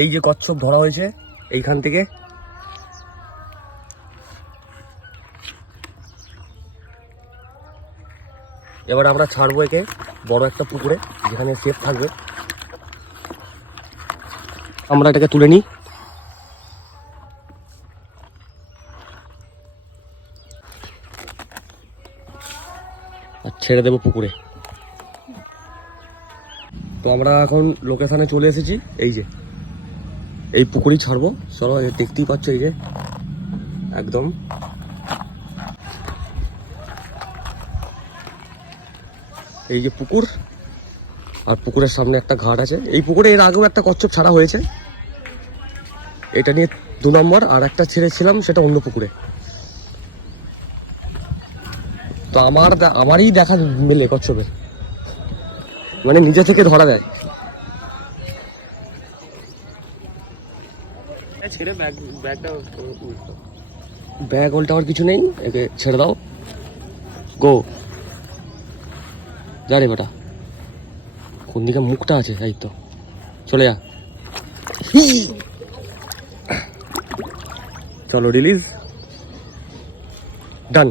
এই যে কচ্ছপ ধরা হয়েছে এইখান থেকে, এবার আমরা ছাড়বো একে বড় একটা পুকুরে যেখানে সেফ থাকবে। আমরা এটাকে তুলে নিই। আর ছেড়ে দেবো পুকুরে। তো আমরা এখন লোকেশনে চলে এসেছি, এই যে এই পুকুরই ছাড়বো। চলো, দেখতেই পাচ্ছ এই যে একদম এই যে পুকুর, আর পুকুরের সামনে একটা ঘাট আছে। এই পুকুরে এর আগেও একটা কচ্ছপ ছাড়া হয়েছে, এটা নিয়ে 2 নম্বর। আর একটা ছেড়েছিলাম সেটা অন্য পুকুরে। তো আমারই দেখা মেলে কচ্ছপের, মানে নিজে থেকে ধরা দেয়। ব্যাগ উল্টাবার কিছু নেই, একে ছেড়ে দাও। গো যা রে বেটা, কোন দিকে মুখটা আছে? এই তো, চলে যা। চলো, রিলিজ, ডান।